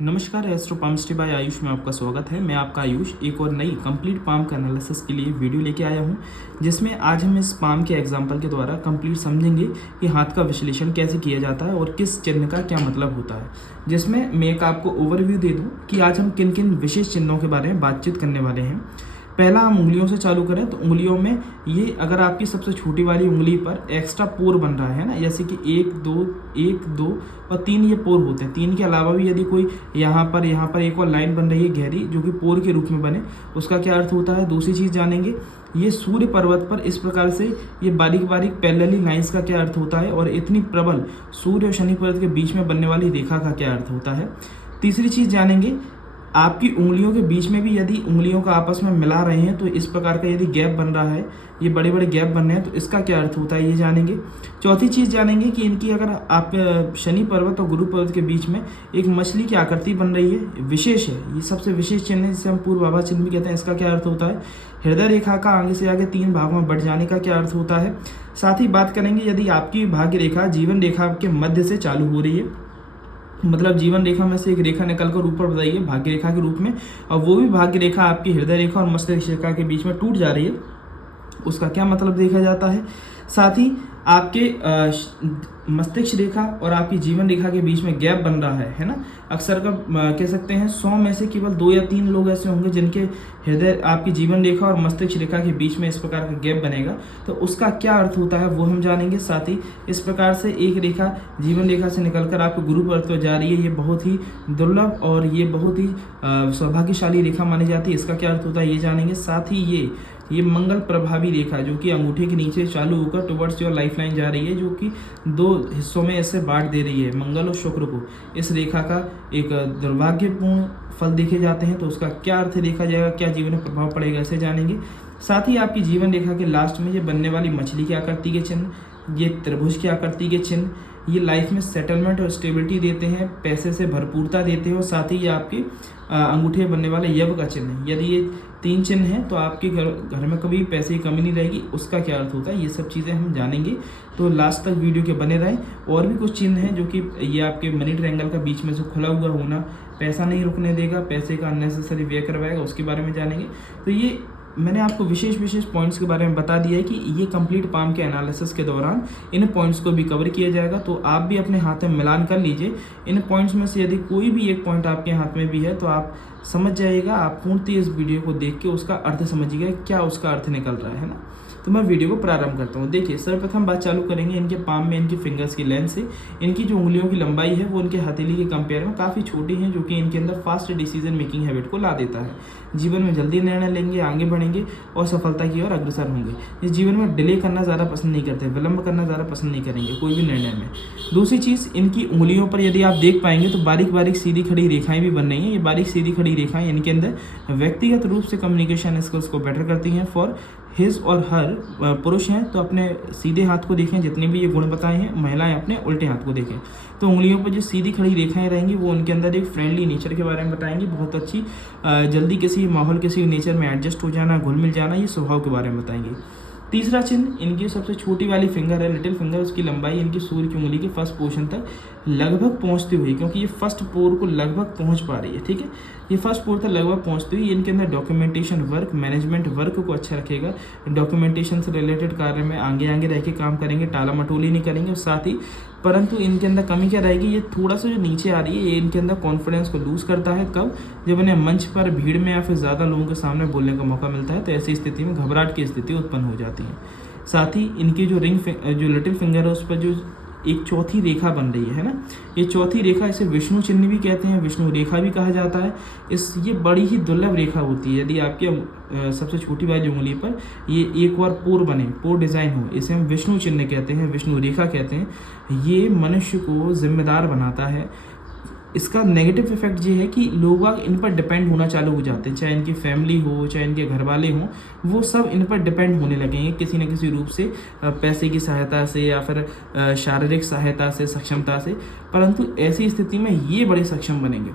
नमस्कार, astro palmistry by Ayush में आपका स्वागत है। मैं आपका आयुष एक और नई कंप्लीट पाम का एनालिसिस के लिए वीडियो लेके आया हूं, जिसमें आज हम इस पाम के एग्जांपल के द्वारा कंप्लीट समझेंगे कि हाथ का विश्लेषण कैसे किया जाता है और किस चिन्ह का क्या मतलब होता है। जिसमें मैं एक आपको ओवरव्यू दे दूं कि आज हम किन किन विशेष चिन्हों के बारे में बातचीत करने वाले हैं। पहला हम उंगलियों से चालू करें तो उंगलियों में ये अगर आपकी सबसे छोटी वाली उंगली पर एक्स्ट्रा पोर बन रहा है ना, जैसे कि 1 2 और 3 ये पोर होते हैं। 3 के अलावा भी यदि कोई यहाँ पर एक और लाइन बन रही है गहरी, जो कि पोर के रूप में बने, उसका क्या अर्थ होता है। दूसरी चीज़ जानेंगे, ये सूर्य पर्वत पर इस प्रकार से ये बारीक बारीक पैरेलली लाइंस का क्या अर्थ होता है, और इतनी प्रबल सूर्य और शनि पर्वत के बीच में बनने वाली रेखा का क्या अर्थ होता है। तीसरी चीज़ जानेंगे, आपकी उंगलियों के बीच में भी यदि उंगलियों का आपस में मिला रहे हैं तो इस प्रकार का यदि गैप बन रहा है, ये बड़े बड़े गैप बन रहे हैं, तो इसका क्या अर्थ होता है, ये जानेंगे। चौथी चीज़ जानेंगे कि इनकी अगर आप शनि पर्वत और गुरु पर्वत के बीच में एक मछली की आकृति बन रही है, विशेष है, ये सबसे विशेष चिन्ह है, जिसे हम पूर्वाभास चिन्ह भी कहते हैं, इसका क्या अर्थ होता है। हृदय रेखा का आगे से आगे 3 भागों में बढ़ जाने का क्या अर्थ होता है। साथ ही बात करेंगे, यदि आपकी भाग्य रेखा जीवन रेखा के मध्य से चालू हो रही है, मतलब जीवन रेखा में से एक रेखा निकलकर ऊपर बताइए भाग्य रेखा के रूप में, और वो भी भाग्य रेखा आपकी हृदय रेखा और मस्तिष्क रेखा के बीच में टूट जा रही है, उसका क्या मतलब देखा जाता है। साथ ही आपके मस्तिष्क रेखा और आपकी जीवन रेखा के बीच में गैप बन रहा है ना। अक्सर का कह सकते हैं 100 में से केवल 2 या 3 लोग ऐसे होंगे जिनके हृदय आपकी जीवन रेखा और मस्तिष्क रेखा के बीच में इस प्रकार का गैप बनेगा, तो उसका क्या अर्थ होता है वो हम जानेंगे। साथ ही इस प्रकार से एक रेखा जीवन रेखा से निकलकर आपके गुरु पर्वत पर जा रही है, ये बहुत ही दुर्लभ और ये बहुत ही सौभाग्यशाली रेखा मानी जाती है, इसका क्या अर्थ होता है ये जानेंगे। साथ ही ये मंगल प्रभावी रेखा जो कि अंगूठे के नीचे चालू होकर टुवर्ड्स योर लाइफ लाइन जा रही है, जो कि 2 हिस्सों में ऐसे बांट दे रही है मंगल और शुक्र को, इस रेखा का एक दुर्भाग्यपूर्ण फल देखे जाते हैं, तो उसका क्या अर्थ देखा जाएगा, क्या जीवन में प्रभाव पड़ेगा, इसे जानेंगे। साथ ही आपकी जीवन रेखा के लास्ट में ये बनने वाली मछली की आकृति के चिन्ह, ये त्रिभुज की आकृति के चिन्ह, ये लाइफ में सेटलमेंट और स्टेबिलिटी देते हैं, पैसे से भरपूरता देते हैं, और साथ ही ये आपके अंगूठे बनने वाले यव का चिन्ह है। यदि ये 3 चिन्ह हैं तो आपके घर में कभी पैसे की कमी नहीं रहेगी, उसका क्या अर्थ होता है, ये सब चीज़ें हम जानेंगे, तो लास्ट तक वीडियो के बने रहें। और भी कुछ चिन्ह हैं जो कि ये आपके मनी ट्रायंगल का बीच में से खुला हुआ होना पैसा नहीं रुकने देगा, पैसे का अननेसेसरी व्यय करवाएगा, उसके बारे में जानेंगे। तो ये मैंने आपको विशेष पॉइंट्स के बारे में बता दिया है कि ये कंप्लीट पाम के एनालिसिस के दौरान इन पॉइंट्स को भी कवर किया जाएगा, तो आप भी अपने हाथ में मिलान कर लीजिए। इन पॉइंट्स में से यदि कोई भी एक पॉइंट आपके हाथ में भी है तो आप समझ जाइएगा, आप पूर्णतः इस वीडियो को देख के उसका अर्थ समझिएगा, क्या उसका अर्थ निकल रहा है ना। तो मैं वीडियो को प्रारंभ करता हूँ। देखिए, सर्वप्रथम बात चालू करेंगे इनके पाम में इनकी फिंगर्स की लेंथ से। इनकी जो उंगलियों की लंबाई है वो इनके हथेली के कंपेयर में काफ़ी छोटी है, जो कि इनके अंदर फास्ट डिसीजन मेकिंग हैबिट को ला देता है। जीवन में जल्दी निर्णय लेंगे, आगे बढ़ेंगे और सफलता की ओर अग्रसर होंगे। इस जीवन में डिले करना ज़्यादा पसंद नहीं करते, विलंब करना ज़्यादा पसंद नहीं करेंगे कोई भी निर्णय में। दूसरी चीज़, इनकी उंगलियों पर यदि आप देख पाएंगे तो बारीक बारीक सीधी खड़ी रेखाएं भी बन रही हैं। ये बारीक सीधी खड़ी रेखाएं इनके अंदर व्यक्तिगत रूप से कम्युनिकेशन स्किल्स को बेटर करती हैं। फॉर हिज और हर, पुरुष हैं तो अपने सीधे हाथ को देखें, जितने भी ये गुण बताए हैं, महिलाएं अपने उल्टे हाथ को देखें। तो उंगलियों पर जो सीधी खड़ी रेखाएं रहेंगी वो उनके अंदर एक फ्रेंडली नेचर के बारे में बताएंगी, बहुत अच्छी जल्दी किसी माहौल किसी नेचर में एडजस्ट हो जाना, घुल मिल जाना, ये स्वभाव के बारे में बताएंगे। तीसरा चिन्ह, इनकी सबसे छोटी वाली फिंगर है, लिटिल फिंगर, उसकी लंबाई इनकी सूर्य की उंगली के फर्स्ट पोर्शन तक लगभग पहुंचती हुई, क्योंकि ये फर्स्ट पोर को लगभग पहुंच पा रही है, ठीक है, ये फर्स्ट पोर तक लगभग पहुंचती हुई इनके अंदर डॉक्यूमेंटेशन वर्क, मैनेजमेंट वर्क को अच्छा रखेगा, डॉक्यूमेंटेशन से रिलेटेड कार्य में आगे रह के काम करेंगे, टाला मटोली नहीं करेंगे। और साथ ही परंतु इनके अंदर कमी क्या रहेगी, ये थोड़ा सा जो नीचे आ रही है, ये इनके अंदर कॉन्फिडेंस को लूज करता है। कब? जब इन्हें मंच पर भीड़ में या फिर ज़्यादा लोगों के सामने बोलने का मौका मिलता है, तो ऐसी स्थिति में घबराहट की स्थिति उत्पन्न हो जाती है। साथ ही इनकी जो जो लिटिल फिंगर है उस पर जो एक चौथी रेखा बन रही है ना, ये चौथी रेखा, इसे विष्णु चिन्ह भी कहते हैं, विष्णु रेखा भी कहा जाता है। ये बड़ी ही दुर्लभ रेखा होती है। यदि आपके सबसे छोटी वाली उंगली पर ये एक और पोर बने, पोर डिजाइन हो, इसे हम विष्णु चिन्ह कहते हैं, विष्णु रेखा कहते हैं। ये मनुष्य को जिम्मेदार बनाता है। इसका नेगेटिव इफेक्ट ये है कि लोग इन पर डिपेंड होना चालू हो जाते हैं, चाहे इनकी फैमिली हो, चाहे इनके घर वाले हों, वो सब इन पर डिपेंड होने लगेंगे किसी न किसी रूप से, पैसे की सहायता से या फिर शारीरिक सहायता से, सक्षमता से। परंतु ऐसी स्थिति में ये बड़े सक्षम बनेंगे।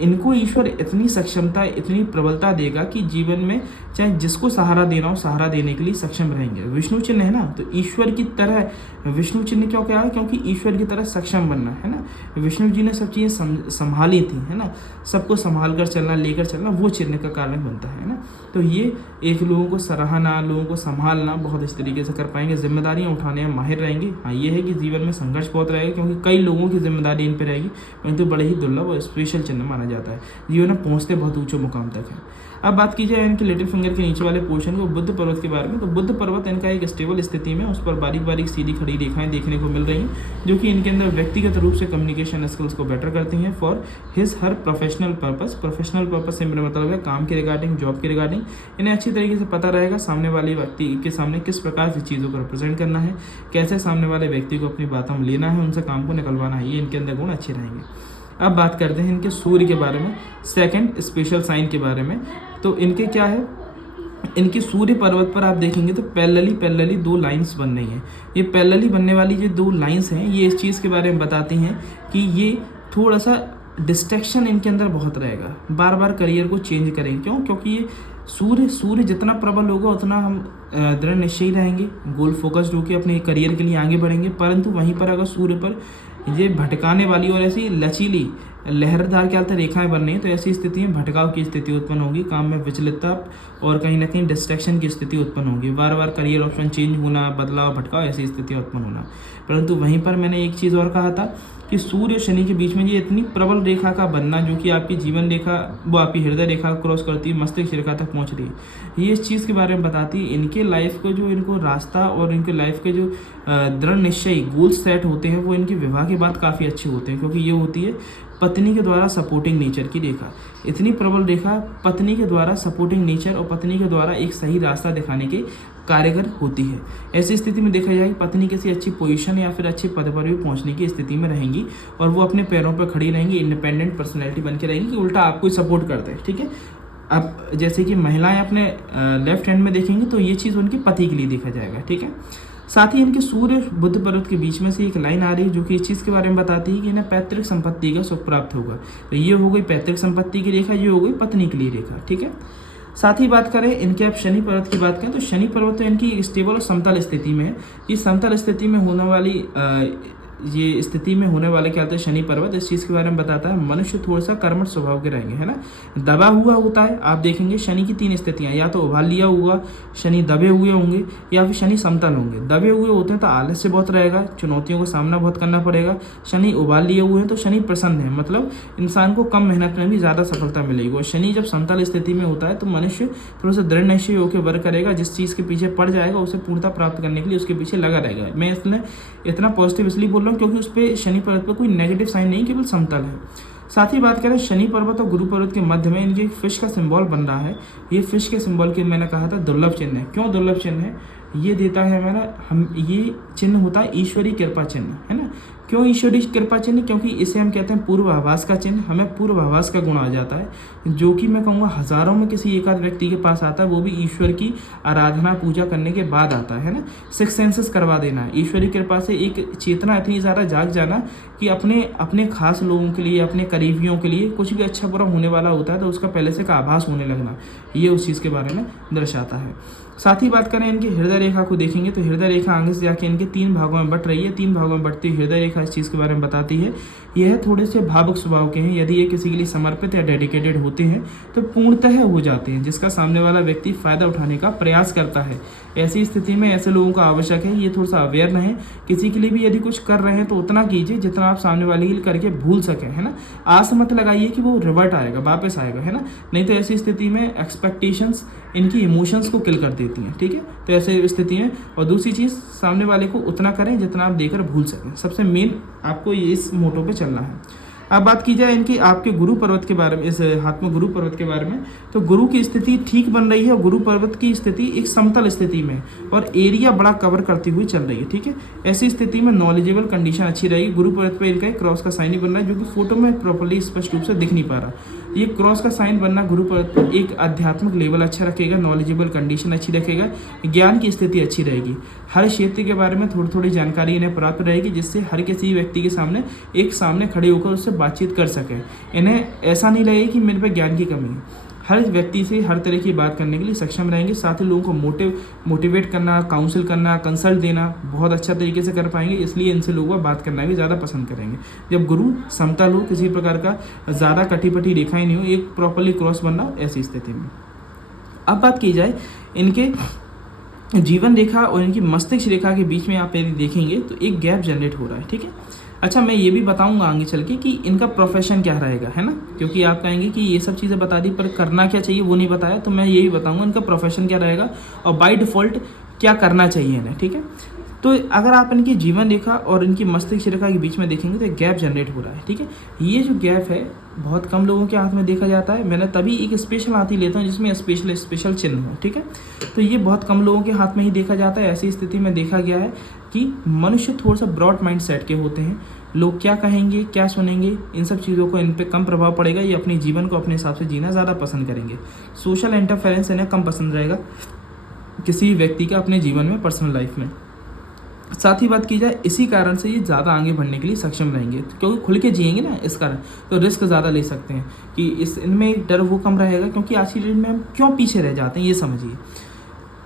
इनको ईश्वर इतनी सक्षमता, इतनी प्रबलता देगा कि जीवन में चाहे जिसको सहारा देना हो, सहारा देने के लिए सक्षम रहेंगे। विष्णु चिन्ह है ना, तो ईश्वर की तरह विष्णु चिन्ह क्यों क्या है, क्योंकि ईश्वर की तरह सक्षम बनना है ना। विष्णु जी ने सब चीज़ें संभाली थी, है ना, सबको संभाल कर चलना, लेकर चलना, वो चिन्ह का कारण बनता है ना। तो ये एक लोगों को सराहना, लोगों को संभालना बहुत इस तरीके से कर पाएंगे, जिम्मेदारियां उठाने में माहिर रहेंगे। हाँ, ये है कि जीवन में संघर्ष बहुत रहेगा, क्योंकि कई लोगों की जिम्मेदारी इन पर रहेगी, परंतु बड़े ही दुर्लभ और स्पेशल चिन्ह माना जाता है। जीवन में पहुँचते बहुत ऊंचे मुकाम तक है। अब बात की जाए इनके लिटिल फिंगर के नीचे वाले पोर्शन को, बुद्ध पर्वत के बारे में, तो बुद्ध पर्वत इनका एक स्टेबल स्थिति में, उस पर बारीक बारीक सीधी खड़ी रेखाएं देखने को मिल रही हैं, जो कि इनके अंदर व्यक्तिगत रूप से कम्युनिकेशन स्किल्स को बेटर करती हैं for his her professional purpose. Professional purpose से मेरा मतलब है काम के रिगार्डिंग, जॉब के रिगार्डिंग। इन्हें अच्छी तरीके से पता रहेगा सामने वाले व्यक्ति के सामने किस प्रकार से चीज़ों को रिप्रेजेंट करना है, कैसे सामने वाले व्यक्ति को अपनी बातों में लेना है, उनसे काम को निकलवाना है। ये इनके अंदर गुण अच्छे रहेंगे। अब बात करते हैं इनके सूर्य के बारे में, सेकंड स्पेशल साइन के बारे में। तो इनके क्या है, इनके सूर्य पर्वत पर आप देखेंगे तो पैरेलली दो लाइंस बन रही हैं। ये पैरेलली बनने वाली जो दो लाइंस हैं, ये इस चीज़ के बारे में बताती हैं कि ये थोड़ा सा डिस्ट्रैक्शन इनके अंदर बहुत रहेगा, बार बार करियर को चेंज करेंगे। क्यों? क्योंकि ये सूर्य जितना प्रबल होगा उतना हम दृढ़ निश्चयी रहेंगे, गोल फोकस्ड होकर अपने करियर के लिए आगे बढ़ेंगे। परंतु वहीं पर अगर सूर्य पर ये भटकाने वाली और ऐसी लचीली लहरदार क्या रेखाएं बन रही हैं, तो ऐसी स्थिति में भटकाव की स्थिति उत्पन्न होगी, काम में विचलितता और कहीं ना कहीं डिस्ट्रैक्शन की स्थिति उत्पन्न होगी, बार बार करियर ऑप्शन चेंज होना, बदलाव, भटकाव, ऐसी स्थिति उत्पन्न होना। परंतु वहीं पर मैंने एक चीज़ और कहा था कि सूर्य और शनि के बीच में ये इतनी प्रबल रेखा का बनना, जो कि आपकी जीवन रेखा, वो आपकी हृदय रेखा को क्रॉस करती है, मस्तिष्क रेखा तक पहुंच रही है। ये इस चीज़ के बारे में बताती है इनके लाइफ को, जो इनको रास्ता और इनके लाइफ के जो दृढ़ निश्चयी गोल्स सेट होते हैं, वो इनके विवाह के बाद काफ़ी अच्छे होते हैं, क्योंकि ये होती है पत्नी के द्वारा सपोर्टिंग नेचर की रेखा। इतनी प्रबल रेखा पत्नी के द्वारा सपोर्टिंग नेचर और पत्नी के द्वारा एक सही रास्ता दिखाने के कारगर होती है। ऐसी स्थिति में देखा जाए कि पत्नी किसी अच्छी पोजीशन या फिर अच्छे पद पर भी पहुंचने की स्थिति में रहेंगी और वो अपने पैरों पर खड़ी रहेंगी, इंडिपेंडेंट पर्सनैलिटी बन के रहेंगी, कि उल्टा आपको सपोर्ट करते हैं। ठीक है, अब जैसे कि महिलाएं अपने लेफ्ट हैंड में देखेंगी तो ये चीज़ उनके पति के लिए देखा जाएगा। ठीक है, साथ ही इनके सूर्य बुध पर्वत के बीच में से एक लाइन आ रही है, जो कि इस चीज़ के बारे में बताती है कि इन्हें पैतृक संपत्ति का सुख प्राप्त होगा। तो ये हो गई पैतृक संपत्ति की रेखा, ये हो गई पत्नी के लिए रेखा। ठीक है, साथ ही बात करें इनके, आप शनि पर्वत की बात करें तो शनि पर्वत तो इनकी स्टेबल और समतल स्थिति में है। ये समतल स्थिति में होने वाली ये स्थिति में होने वाले क्या होता है, शनि पर्वत इस चीज़ के बारे में बताता है मनुष्य थोड़ा सा कर्मठ स्वभाव के रहेंगे, है ना, दबा हुआ होता है। आप देखेंगे शनि की तीन स्थितियां, या तो उभार लिया हुआ शनि दबे हुए होंगे, या फिर शनि समतल होंगे। दबे हुए होते हैं तो आलस्य बहुत रहेगा, चुनौतियों का सामना बहुत करना पड़ेगा। शनि उभार लिए हुए हैं तो शनि प्रसन्न है, मतलब इंसान को कम मेहनत में भी ज़्यादा सफलता मिलेगी। और शनि जब समतल स्थिति में होता है तो मनुष्य थोड़ा सा दृढ़ निश्चय होकर वर्क करेगा, जिस चीज़ के पीछे पड़ जाएगा उसे पूर्णता प्राप्त करने के लिए उसके पीछे लगा रहेगा। मैं इसलिए इतना पॉजिटिव इसलिए बोल रहा हूँ क्योंकि उस पर शनि पर्वत पर कोई नेगेटिव साइन नहीं, केवल समतल है। साथ ही बात करें शनि पर्वत और गुरु पर्वत के मध्य में इनके फिश का सिंबल बन रहा है। ये फिश के सिंबल के मैंने कहा था दुर्लभ चिन्ह है। क्यों दुर्लभ चिन्ह है? ये देता है हमारा ये चिन्ह होता है ईश्वरीय कृपा चिन्ह, है ना। क्यों ईश्वरीय कृपा चिन्ह? क्योंकि इसे हम कहते हैं पूर्वाभास का चिन्ह। हमें पूर्वाभास का गुण आ जाता है, जो कि मैं कहूँगा हजारों में किसी एक आध व्यक्ति के पास आता है, वो भी ईश्वर की आराधना पूजा करने के बाद आता है ना। सिक्स सेंसेस करवा देना है, ईश्वरीय कृपा से एक चेतना इतनी ज़्यादा जाग जाना कि अपने खास लोगों के लिए, अपने करीबियों के लिए कुछ भी अच्छा बुरा होने वाला होता है तो उसका पहले से का आभास होने लगना, ये उस चीज़ के बारे में दर्शाता है। साथ ही बात करें इनकी हृदय रेखा को देखेंगे तो हृदय रेखा आगे से जाके इनके 3 भागों में बट रही है। 3 भागों में बढ़ती हृदय रेखा इस चीज़ के बारे में बताती है यह थोड़े से भावुक स्वभाव के हैं। यदि ये किसी के लिए समर्पित या डेडिकेटेड होते हैं तो पूर्णतः हो जाते हैं, जिसका सामने वाला व्यक्ति फ़ायदा उठाने का प्रयास करता है। ऐसी स्थिति में ऐसे लोगों का आवश्यक है ये थोड़ा सा अवेयर रहें। किसी के लिए भी यदि कुछ कर रहे हैं तो उतना कीजिए जितना आप सामने वाले के लिए करके भूल सकें, है ना। आस मत लगाइए कि वो रिवर्ट आएगा, वापस आएगा, है ना। नहीं तो ऐसी स्थिति में एक्सपेक्टेशंस इनकी इमोशंस को किल कर देती हैं। ठीक है, तो ऐसे स्थिति में। और दूसरी चीज़, सामने वाले को उतना करें जितना आप देकर भूल सकें। सबसे मेन आपको ये इस मोटो पे चलना है। अब बात की जाए इनकी आपके गुरु पर्वत के बारे में, इस हाथ में गुरु पर्वत के बारे में, तो गुरु की स्थिति ठीक बन रही है और गुरु पर्वत की स्थिति एक समतल स्थिति में और एरिया बड़ा कवर करती हुई चल रही है। ठीक है, ऐसी स्थिति में नॉलेजेबल कंडीशन अच्छी रहेगी। गुरु पर्वत पर इनका एक क्रॉस का साइन ही बन रहा है, जो कि फोटो में प्रॉपर्ली स्पष्ट रूप से दिख नहीं पा रहा। ये क्रॉस का साइन बनना गुरु पर एक आध्यात्मिक लेवल अच्छा रखेगा, नॉलेजेबल कंडीशन अच्छी रखेगा, ज्ञान की स्थिति अच्छी रहेगी, हर क्षेत्र के बारे में थोड़ी थोड़ी जानकारी इन्हें प्राप्त रहेगी, जिससे हर किसी व्यक्ति के सामने खड़े होकर उससे बातचीत कर सकें। इन्हें ऐसा नहीं लगे कि मेरे पे ज्ञान की कमी है, हर व्यक्ति से हर तरह की बात करने के लिए सक्षम रहेंगे। साथ ही लोगों को मोटिवेट करना, काउंसिल करना, कंसल्ट देना बहुत अच्छा तरीके से कर पाएंगे, इसलिए इनसे लोग बात करना भी ज़्यादा पसंद करेंगे। जब गुरु समतल हो, किसी प्रकार का ज़्यादा कटी-पटी रेखाएं नहीं हो, एक प्रॉपरली क्रॉस बनना, ऐसी स्थिति में। अब बात की जाए इनके जीवन रेखा और इनकी मस्तिष्क रेखा के बीच में आप यदि देखेंगे तो एक गैप जनरेट हो रहा है, ठीक है। अच्छा, मैं ये भी बताऊंगा आगे चल के कि इनका प्रोफेशन क्या रहेगा, है ना, क्योंकि आप कहेंगे कि ये सब चीज़ें बता दी पर करना क्या चाहिए वो नहीं बताया, तो मैं यही बताऊंगा इनका प्रोफेशन क्या रहेगा और बाय डिफ़ॉल्ट क्या करना चाहिए इन्हें, ठीक है। तो अगर आप इनकी जीवन रेखा और इनकी मस्तिष्क रेखा के बीच में देखेंगे तो एक गैप जनरेट हो रहा है, ठीक है। ये जो गैप है बहुत कम लोगों के हाथ में देखा जाता है, मैंने तभी एक स्पेशल हाथ ही लेता हूँ जिसमें स्पेशल चिन्ह हो, ठीक है। तो ये बहुत कम लोगों के हाथ में ही देखा जाता है। ऐसी स्थिति में देखा गया है कि मनुष्य थोड़ा सा ब्रॉड माइंड सेट के होते हैं, लोग क्या कहेंगे, क्या सुनेंगे, इन सब चीज़ों को इन पे कम प्रभाव पड़ेगा, ये अपने जीवन को अपने हिसाब से जीना ज़्यादा पसंद करेंगे। सोशल इंटरफेरेंस इन्हें कम पसंद रहेगा किसी व्यक्ति का अपने जीवन में, पर्सनल लाइफ में। साथ ही बात की जाए इसी कारण से ये ज़्यादा आगे बढ़ने के लिए सक्षम रहेंगे, क्योंकि खुल के जिएंगे ना, इस कारण तो रिस्क ज़्यादा ले सकते हैं कि इनमें डर वो कम रहेगा। क्योंकि आज की डेट में हम क्यों पीछे रह जाते हैं ये समझिए,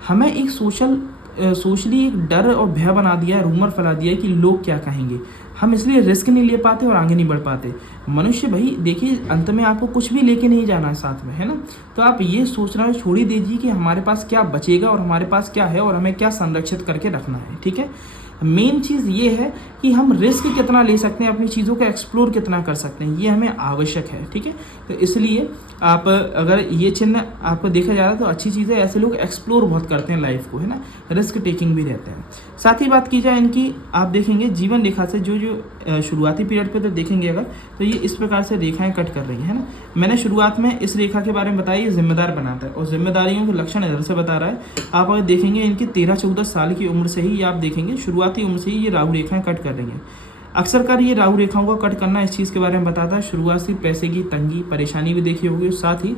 हमें एक सोशली एक डर और भय बना दिया है, रूमर फैला दिया है कि लोग क्या कहेंगे, हम इसलिए रिस्क नहीं ले पाते और आगे नहीं बढ़ पाते। मनुष्य भाई देखिए, अंत में आपको कुछ भी लेके नहीं जाना है साथ में, है ना, तो आप ये सोचना छोड़ ही दीजिए कि हमारे पास क्या बचेगा और हमारे पास क्या है और हमें क्या संरक्षित करके रखना है, ठीक है। मेन चीज़ ये है कि हम रिस्क कितना ले सकते हैं, अपनी चीज़ों को एक्सप्लोर कितना कर सकते हैं, ये हमें आवश्यक है, ठीक है। तो इसलिए आप अगर ये चिन्ह आपको देखा जा रहा है तो अच्छी चीज़ है, ऐसे लोग एक्सप्लोर बहुत करते हैं लाइफ को, है ना, रिस्क टेकिंग भी रहते हैं। साथ ही बात की जाए इनकी, आप देखेंगे जीवन रेखा से जो शुरुआती पीरियड पे तो देखेंगे अगर, तो ये इस प्रकार से रेखाएं कट कर रही है ना। मैंने शुरुआत में इस रेखा के बारे में बताया, ये जिम्मेदार बनाता है और जिम्मेदारियों के लक्षण इधर से बता रहा है। आप अगर देखेंगे इनकी 13-14 साल की उम्र से ही आप देखेंगे, शुरुआती उम्र से ही ये राहु रेखाएं कट कर रही हैं। अक्सर ये राहु रेखाओं का कट करना इस चीज़ के बारे में बताता है, शुरुआत से पैसे की तंगी परेशानी भी देखी होगी, साथ ही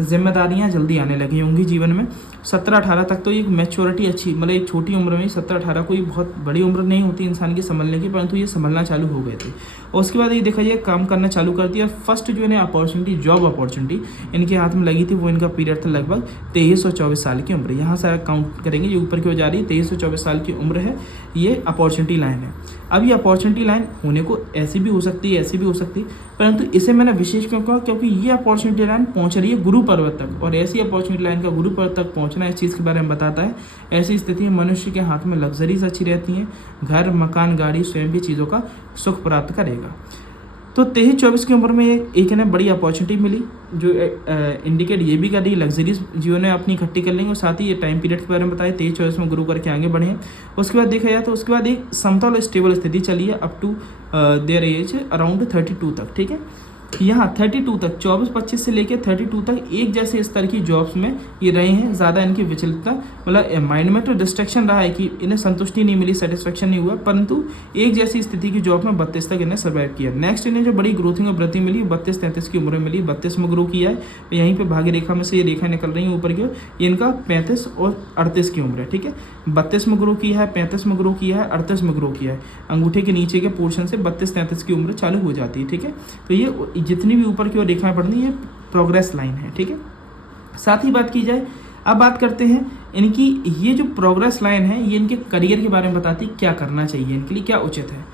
जिम्मेदारियां जल्दी आने लगी होंगी जीवन में। 17-18 तक तो एक मैच्योरिटी अच्छी, मतलब एक छोटी उम्र में 17-18 कोई बहुत बड़ी उम्र नहीं होती इंसान की संभलने की, परंतु ये संभलना चालू हो गए थे और उसके बाद ये देखा जाए काम करना चालू कर दिया। फर्स्ट जो इन्हें अपॉर्चुनिटी, जॉब अपॉर्चुनिटी इनके हाथ में लगी थी, वो इनका पीरियड था लगभग 23 और 24 साल की उम्र। यहाँ से काउंट करेंगे, ये ऊपर की ओर जा रही है, 23 और 24 साल की उम्र है, ये अपॉर्चुनिटी लाइन है। अब ये अपॉर्चुनिटी लाइन होने को ऐसी भी हो सकती है, ऐसी भी हो सकती है, परंतु इसे मैंने विशेष क्यों कहा, क्योंकि ये अपॉर्चुनिटी लाइन पहुंच रही है गुरु पर्वत तक, और ऐसी अपॉर्चुनिटी लाइन का गुरु पर्वत तक पहुंचना इस चीज़ के बारे में बताता है। ऐसी स्थिति में मनुष्य के हाथ में लग्जरीज अच्छी रहती हैं, घर, मकान, गाड़ी, स्वयं भी चीज़ों का सुख प्राप्त करेगा। तो 23-24 की उम्र में एक इन्हें बड़ी अपॉर्चुनिटी मिली, जो इंडिकेट ये भी कर रही है लग्जरीज जीवन में अपनी इकट्ठी कर लेंगे, और साथ ही ये टाइम पीरियड के बारे में बताया 23-24 में गुरु करके आगे बढ़े हैं। उसके बाद देखा जाए तो उसके बाद एक समतल स्टेबल स्थिति चली है up to there age around 32 तक, ठीक है। यहाँ 32 तक, 24-25 से लेकर 32 तक एक जैसे स्तर की जॉब्स में ये रहे हैं। ज़्यादा इनकी विचलितता, मतलब माइंड में तो डिस्ट्रैक्शन रहा है कि इन्हें संतुष्टि नहीं मिली, सेटिस्फेक्शन नहीं हुआ, परंतु एक जैसी स्थिति की जॉब में 32 तक इन्हें सर्वाइव किया। नेक्स्ट इन्हें जो बड़ी ग्रोथिंग और वृद्धि मिली 32-33 की उम्र में मिली, 32 में ग्रो किया है। यहीं पर भाग्य रेखा में से ये रेखा निकल रही है ऊपर की ओर, ये इनका 35 और 38 की उम्र है, ठीक है। 32 में ग्रो किया है, 35 में ग्रो किया है, 38 में ग्रो किया है। अंगूठे के नीचे के पोर्शन से 32-33 की उम्र चालू हो जाती है, ठीक है। तो ये जितनी भी ऊपर की ओर रेखाएं पड़नी, ये प्रोग्रेस लाइन है, ठीक है। साथ ही बात की जाए, अब बात करते हैं इनकी, ये जो प्रोग्रेस लाइन है ये इनके करियर के बारे में बताती है, क्या करना चाहिए इनके लिए, क्या उचित है।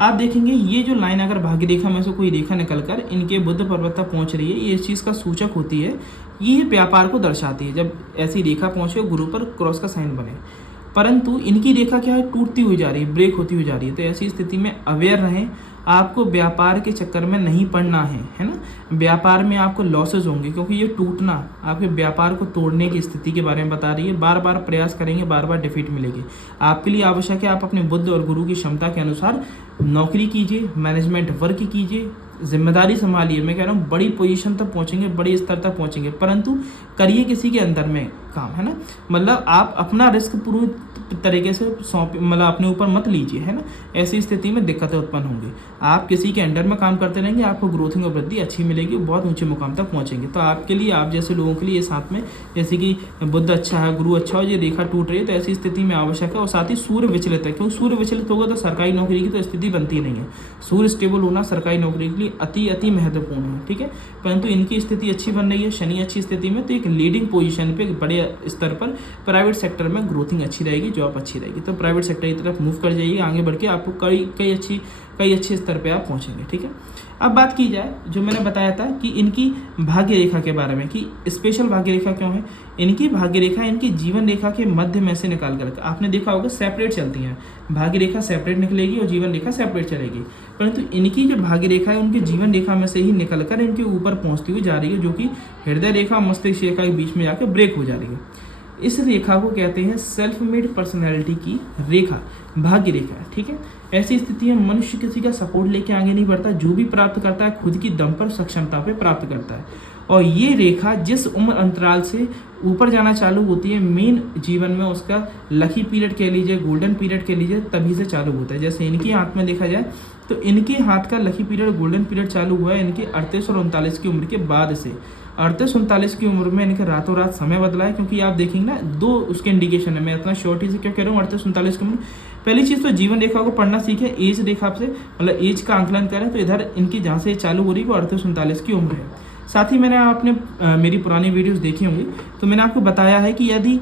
आप देखेंगे ये जो लाइन अगर भाग्य रेखा में से कोई रेखा निकलकर इनके बुध पर्वत तक पहुंच रही है, ये इस चीज़ का सूचक होती है, ये व्यापार को दर्शाती है। जब ऐसी रेखा पहुंचे गुरु पर क्रॉस का साइन बने, परंतु इनकी रेखा क्या है, टूटती हुई जा रही है, ब्रेक होती हुई जा रही है। तो ऐसी स्थिति में अवेयर रहें, आपको व्यापार के चक्कर में नहीं पड़ना है ना। व्यापार में आपको लॉसेज होंगे, क्योंकि ये टूटना आपके व्यापार को तोड़ने की स्थिति के बारे में बता रही है। बार बार प्रयास करेंगे, बार बार डिफीट मिलेगी। आपके लिए आवश्यक है आप अपने बुद्ध और गुरु की क्षमता के अनुसार नौकरी कीजिए, मैनेजमेंट वर्क कीजिए, जिम्मेदारी संभालिए। मैं कह रहा हूँ बड़ी पोजीशन तक पहुँचेंगे, बड़े स्तर तक पहुँचेंगे, परंतु करिए किसी के अंदर में काम, है ना। मतलब आप अपना रिस्क पूरी तरीके से मतलब अपने ऊपर मत लीजिए, है ना। ऐसी स्थिति में दिक्कतें उत्पन्न होंगी। आप किसी के अंडर में काम करते रहेंगे, आपको ग्रोथिंग और वृद्धि अच्छी मिलेगी, बहुत ऊंचे मुकाम तक पहुंचेंगे। तो आपके लिए, आप जैसे लोगों के लिए साथ में, जैसे कि बुध अच्छा है, गुरु अच्छा हो, ये रेखा टूट रही है, तो ऐसी स्थिति में आवश्यक है। और साथ ही सूर्य विचलित है, क्योंकि सूर्य विचलित होगा तो सरकारी नौकरी की तो स्थिति बनती नहीं है। सूर्य स्टेबल होना सरकारी नौकरी के लिए अति महत्वपूर्ण है, ठीक है। परंतु इनकी स्थिति अच्छी बन रही है, शनि अच्छी स्थिति में, तो एक लीडिंग पोजीशन पे बड़े स्तर पर प्राइवेट सेक्टर में ग्रोथिंग अच्छी रहेगी, जॉब अच्छी रहेगी। तो प्राइवेट सेक्टर की तरफ मूव कर जाइए, आगे बढ़ के आपको कई अच्छे स्तर पे आप पहुंचेंगे, ठीक है। अब बात की जाए, जो मैंने बताया था कि इनकी भाग्य रेखा के बारे में, कि स्पेशल भाग्य रेखा क्यों है। इनकी भाग्य रेखा इनकी जीवन रेखा के मध्य में से निकाल कर, आपने देखा होगा सेपरेट चलती हैं, भाग्य रेखा सेपरेट निकलेगी और जीवन रेखा सेपरेट चलेगी। परंतु इनकी जो भाग्य रेखा है उनकी जीवन रेखा में से ही निकल कर इनके ऊपर पहुंचती हुई जा रही है, जो कि हृदय रेखा मस्तिष्क रेखा के बीच में जाकर ब्रेक हो जा रही है। इस रेखा को कहते हैं सेल्फ मेड पर्सनैलिटी की रेखा, भाग्य रेखा, ठीक है। ऐसी स्थिति में मनुष्य किसी का सपोर्ट लेके आगे नहीं बढ़ता, जो भी प्राप्त करता है खुद की दम पर, सक्षमता पे प्राप्त करता है। और ये रेखा जिस उम्र अंतराल से ऊपर जाना चालू होती है, मेन जीवन में उसका लकी पीरियड कह लीजिए, गोल्डन पीरियड कह लीजिए, तभी से चालू होता है। जैसे इनके हाथ में देखा जाए तो इनके हाथ का लकी पीरियड, गोल्डन पीरियड चालू हुआ है इनके 38 और 39 की उम्र के बाद से। 38-39 की उम्र में इनका रातों रात समय बदला है, क्योंकि आप देखेंगे ना, दो उसके इंडिकेशन है। मैं इतना शॉर्टी से क्यों कह रहा हूँ 38-39 की उम्र। पहली चीज़ तो जीवन रेखा को पढ़ना सीखे, एज रेखा से मतलब एज का आंकलन करें तो इधर इनकी जहाँ से चालू हो रही है वो 38-39 की उम्र है। साथ ही मैंने आपने मेरी पुरानी वीडियोस देखी होंगी, तो मैंने आपको बताया है कि यदि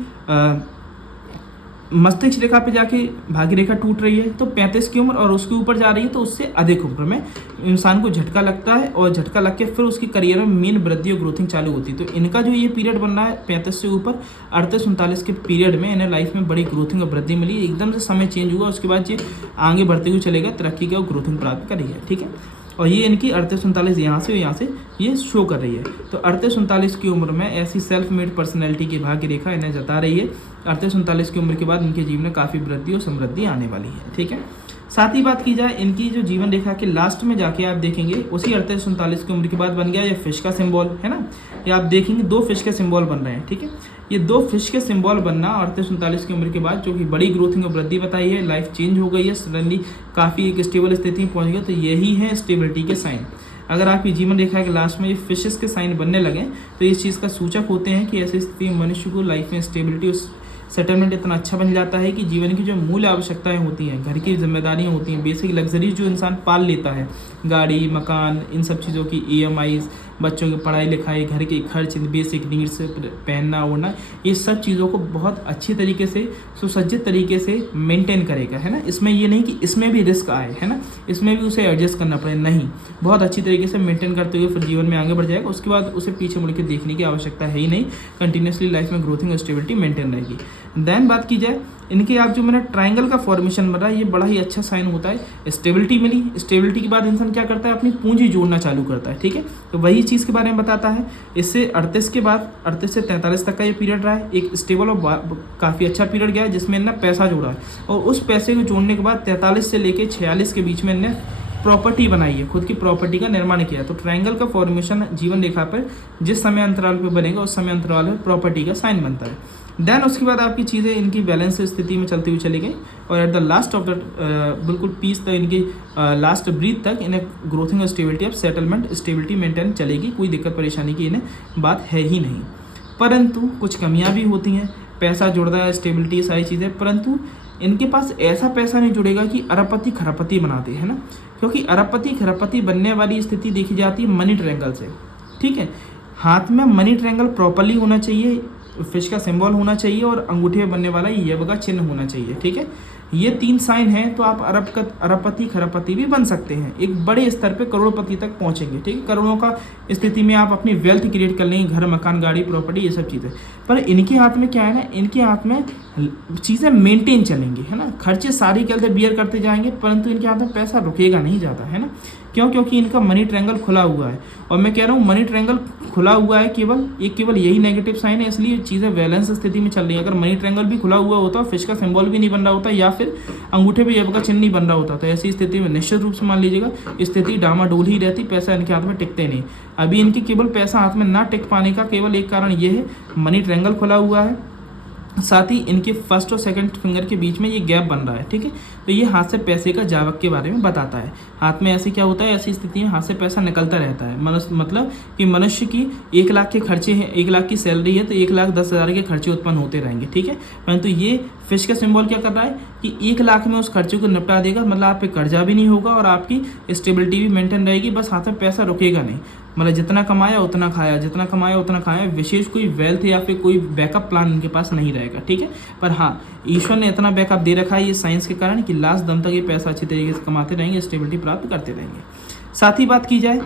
मस्तिष्क रेखा पे जाके भाग्य रेखा टूट रही है तो 35 की उम्र और उसके ऊपर जा रही है तो उससे अधिक उम्र में इंसान को झटका लगता है, और झटका लग के फिर उसकी करियर में मेन वृद्धि और ग्रोथिंग चालू होती है। तो इनका जो ये पीरियड बन रहा है 35 से ऊपर 38-39 के पीरियड में इन्हें लाइफ में बड़ी ग्रोथिंग और वृद्धि मिली, एकदम से समय चेंज हुआ, उसके बाद ये आगे बढ़ते हुए चलेगा, तरक्की का ग्रोथिंग प्राप्त करेगी, ठीक है। और ये इनकी 38-39 यहाँ से ये शो कर रही है। तो 38-39 की उम्र में ऐसी सेल्फ मेड पर्सनैलिटी की भाग्य रेखा इन्हें जता रही है। 38-39 की उम्र के बाद इनके जीवन में काफ़ी वृद्धि और समृद्धि आने वाली है, ठीक है। साथ ही बात की जाए इनकी जो जीवन रेखा के लास्ट में जाके आप देखेंगे उसी 38-39 की उम्र के बाद बन गया ये फिश का सिंबल, है ना। ये आप देखेंगे 2 फिश के सिंबल बन रहे हैं, ठीक है। ये 2 फिश के सिंबल बनना 38-39 की उम्र के बाद, जो कि बड़ी ग्रोथिंग और वृद्धि बताई है, लाइफ चेंज हो गई है, सडनली काफ़ी एक स्टेबल स्थिति में पहुंच गया। तो यही है स्टेबिलिटी के साइन। अगर आपकी जीवन रेखा के लास्ट में ये फिशेस के साइन बनने लगे तो इस चीज़ का सूचक होते हैं कि ऐसी स्थिति में मनुष्य को लाइफ में स्टेबिलिटी और सेटलमेंट इतना अच्छा बन जाता है कि जीवन की जो मूल आवश्यकताएं होती हैं, घर की जिम्मेदारियां होती हैं, बेसिक लग्जरीज जो इंसान पाल लेता है, गाड़ी, मकान, इन सब चीज़ों की EMI, बच्चों की पढ़ाई लिखाई, घर के खर्च, बेसिक नीड्स, पहनना ओढ़ना, ये सब चीज़ों को बहुत अच्छी तरीके से, सुसज्जित तरीके से मेंटेन करेगा, है ना। इसमें ये नहीं कि इसमें भी रिस्क आए, है ना, इसमें भी उसे एडजस्ट करना पड़े, नहीं, बहुत अच्छी तरीके से मेंटेन करते हुए फिर जीवन में आगे बढ़ जाएगा। उसके बाद उसे पीछे मुड़ के देखने की आवश्यकता है ही नहीं, कंटिन्यूसली लाइफ में ग्रोथिंग और स्टेबिलिटी मेंटेन रहेगी। देन बात की जाए इनके, आप जो मैंने ट्राइंगल का फॉर्मेशन बन रहा है, ये बड़ा ही अच्छा साइन होता है। स्टेबिलिटी मिली, स्टेबिलिटी के बाद इंसान क्या करता है, अपनी पूंजी जोड़ना चालू करता है, ठीक है। तो वही चीज़ के बारे में बताता है। इससे 38 के बाद 38 से 43 तक का ये पीरियड रहा है, एक स्टेबल और काफ़ी अच्छा पीरियड गया है, जिसमें इन्हें पैसा जोड़ा है। और उस पैसे को जोड़ने के बाद 43 से लेकर 46 के बीच में इन्हें प्रॉपर्टी बनाई है, खुद की प्रॉपर्टी का निर्माण किया। तो ट्रायंगल का फॉर्मेशन जीवन रेखा पर जिस समय अंतराल पर बनेगा उस समय अंतराल में प्रॉपर्टी का साइन बनता है। देन उसके बाद आपकी चीज़ें इनकी बैलेंस स्थिति में चलती हुई चली गई, और at the last of the बिल्कुल पीस तक, इनकी लास्ट ब्रीथ तक इन्हें ग्रोथिंग और stability of settlement, stability maintain चलेगी, कोई दिक्कत परेशानी की इन्हें बात है ही नहीं। परंतु कुछ कमियां भी होती हैं, पैसा जुड़ता है, स्टेबिलिटी, सारी चीज़ें, परंतु इनके पास ऐसा पैसा नहीं जुड़ेगा कि अरबपति खरबपति बनाते हैं ना, क्योंकि अरबपति खरबपति बनने वाली स्थिति देखी जाती है मनी ट्रायंगल से, ठीक है। हाथ में मनी ट्रायंगल प्रॉपरली होना चाहिए, फिश का सिंबल होना चाहिए, और अंगूठे में बनने वाला ये का चिन्ह होना चाहिए, ठीक है। ये 3 साइन हैं तो आप अरबपति खरबपति भी बन सकते हैं, एक बड़े स्तर पे करोड़पति तक पहुंचेंगे, ठीक है। करोड़ों का स्थिति में आप अपनी वेल्थ क्रिएट कर लेंगे, घर, मकान, गाड़ी, प्रॉपर्टी, ये सब चीज़ें। पर इनके हाथ में क्या है ना, इनके हाथ में चीज़ें मेंटेन चलेंगी, है ना। खर्चे सारी कहते बियर करते जाएंगे, परंतु इनके हाथ में पैसा रुकेगा नहीं ज़्यादा, है ना। क्यों? क्योंकि इनका मनी ट्रायंगल खुला हुआ है, और मैं कह रहा हूँ मनी ट्रायंगल खुला हुआ है केवल यही नेगेटिव साइन है, इसलिए चीज़ें बैलेंस स्थिति में चल रही है। अगर मनी ट्रायंगल भी खुला हुआ होता, फिश का सिंबल भी नहीं बन रहा होता, या फिर अंगूठे पे एब का चिन्ह नहीं बन रहा होता, तो ऐसी स्थिति में निश्चित रूप से मान लीजिएगा स्थिति डामाडोल ही रहती, पैसा इनके हाथ में टिकते नहीं। अभी इनके केवल पैसा हाथ में ना टिक पाने का केवल एक कारण ये है, मनी ट्रायंगल खुला हुआ है, साथ ही इनके फर्स्ट और सेकंड फिंगर के बीच में ये गैप बन रहा है, ठीक है। तो ये हाथ से पैसे का जावक के बारे में बताता है। हाथ में ऐसे क्या होता है, ऐसी स्थिति में हाथ से पैसा निकलता रहता है। मतलब कि मनुष्य की 1 लाख के खर्चे हैं, 1 लाख की सैलरी है तो 1,10,000 के खर्चे उत्पन्न होते रहेंगे, ठीक है। परंतु ये फिश का सिंबल क्या कर रहा है कि 1 लाख में उस खर्चे को निपटा देगा, मतलब आप पे कर्जा भी नहीं होगा और आपकी स्टेबिलिटी भी मेंटेन रहेगी, बस हाथ में पैसा रुकेगा नहीं। मतलब जितना कमाया उतना खाया, जितना कमाया उतना खाया, विशेष कोई वेल्थ या फिर कोई बैकअप प्लान इनके पास नहीं रहेगा, ठीक है। पर हाँ, ईश्वर ने इतना बैकअप दे रखा है ये साइंस के कारण कि लास्ट दम तक ये पैसा अच्छी तरीके से कमाते रहेंगे, स्टेबिलिटी प्राप्त करते रहेंगे। साथ ही बात की जाए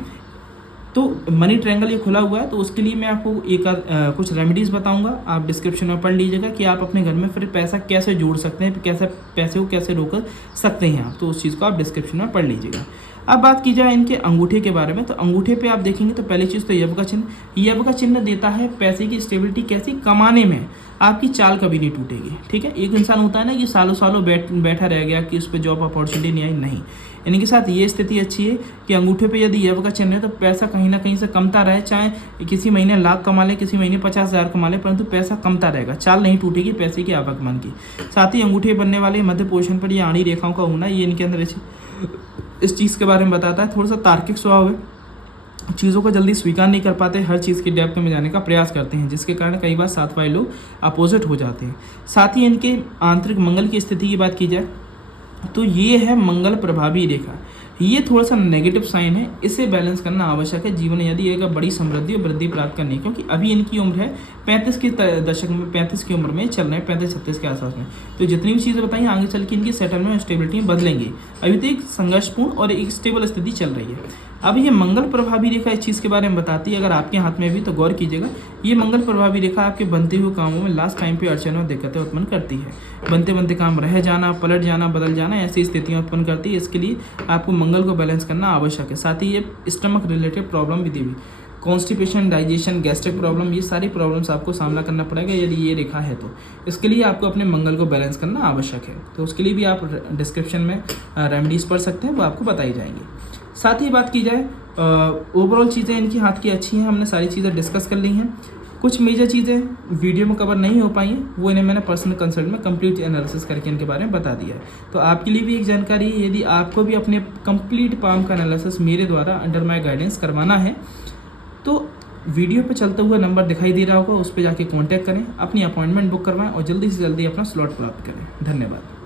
तो मनी ट्रायंगल ये खुला हुआ है, तो उसके लिए मैं आपको कुछ रेमेडीज़ बताऊंगा, आप डिस्क्रिप्शन में पढ़ लीजिएगा कि आप अपने घर में फिर पैसा कैसे जोड़ सकते हैं, कैसे पैसे को कैसे रोक सकते हैं आप, तो उस चीज़ को आप डिस्क्रिप्शन में पढ़ लीजिएगा। अब बात की जाए इनके अंगूठे के बारे में, तो अंगूठे पे आप देखेंगे तो पहली चीज़ तो यब का चिन्ह, यब का चिन्ह देता है पैसे की स्टेबिलिटी कैसी, कमाने में आपकी चाल कभी नहीं टूटेगी, ठीक है। एक इंसान होता है ना कि सालों सालों बैठा रह गया कि उस पर जॉब अपॉर्चुनिटी नहीं आई, नहीं, इनके साथ ये स्थिति अच्छी है कि अंगूठे पे यदि यब का चिन्ह है तो पैसा कहीं ना कहीं से कमता रहे, चाहे किसी महीने लाख कमा ले, किसी महीने 50,000 कमा ले, परंतु पैसा कमता रहेगा, चाल नहीं टूटेगी पैसे की आवागमन की। साथ ही अंगूठे बनने वाले मध्य पोर्शन पर ये आड़ी रेखाओं का होना, ये इनके अंदर इस चीज़ के बारे में बताता है। थोड़ा सा तार्किक स्वभाव है, चीज़ों को जल्दी स्वीकार नहीं कर पाते, हर चीज़ की डेप्थ में जाने का प्रयास करते हैं, जिसके कारण कई बार साथ वाले लोग अपोजिट हो जाते हैं। साथ ही इनके आंतरिक मंगल की स्थिति की बात की जाए तो ये है मंगल प्रभावी रेखा, ये थोड़ा सा नेगेटिव साइन है, इसे बैलेंस करना आवश्यक है जीवन यदि एक बड़ी समृद्धि और वृद्धि प्राप्त करनी है, क्योंकि अभी इनकी उम्र है 35 के दशक में, 35 की उम्र में चल रहे हैं, 35-36 के आसपास में। तो जितनी भी चीज़ें बताई आगे चल के इनकी सेटलमेंट और स्टेबिलिटी में बदलेंगी, अभी तो एक संघर्षपूर्ण और एक स्टेबल स्थिति चल रही है। अब ये मंगल प्रभावी रेखा इस चीज़ के बारे में बताती है, अगर आपके हाथ में भी तो गौर कीजिएगा, ये मंगल प्रभावी रेखा आपके बनते हुए कामों में लास्ट टाइम पे अड़चन और दिक्कतें उत्पन्न करती है। बनते बनते काम रह जाना, पलट जाना, बदल जाना, ऐसी स्थितियाँ उत्पन्न करती है। इसके लिए आपको मंगल को बैलेंस करना आवश्यक है। साथ ही ये स्टमक रिलेटेड प्रॉब्लम भी देवी, कॉन्स्टिपेशन, डाइजेशन, गैस्ट्रिक प्रॉब्लम, ये सारी प्रॉब्लम्स आपको सामना करना पड़ेगा यदि ये रेखा है तो। इसके लिए आपको अपने मंगल को बैलेंस करना आवश्यक है, तो उसके लिए भी आप डिस्क्रिप्शन में रेमेडीज़ पढ़ सकते हैं, वो आपको बताई जाएंगी। साथ ही बात की जाए ओवरऑल चीज़ें इनकी हाथ की अच्छी हैं, हमने सारी चीज़ें डिस्कस कर ली हैं। कुछ मेजर चीज़ें वीडियो में कवर नहीं हो पाई हैं, वो इन्हें मैंने पर्सनल कंसल्ट में कंप्लीट एनालिसिस करके इनके बारे में बता दिया है। तो आपके लिए भी एक जानकारी है, यदि आपको भी अपने कंप्लीट पाम का एनालिसिस मेरे द्वारा अंडर माय गाइडेंस करवाना है तो वीडियो पे चलता हुआ नंबर दिखाई दे रहा होगा, उस पर जाके कांटेक्ट करें, अपनी अपॉइंटमेंट बुक करवाएं और जल्दी से जल्दी अपना स्लॉट प्राप्त करें। धन्यवाद।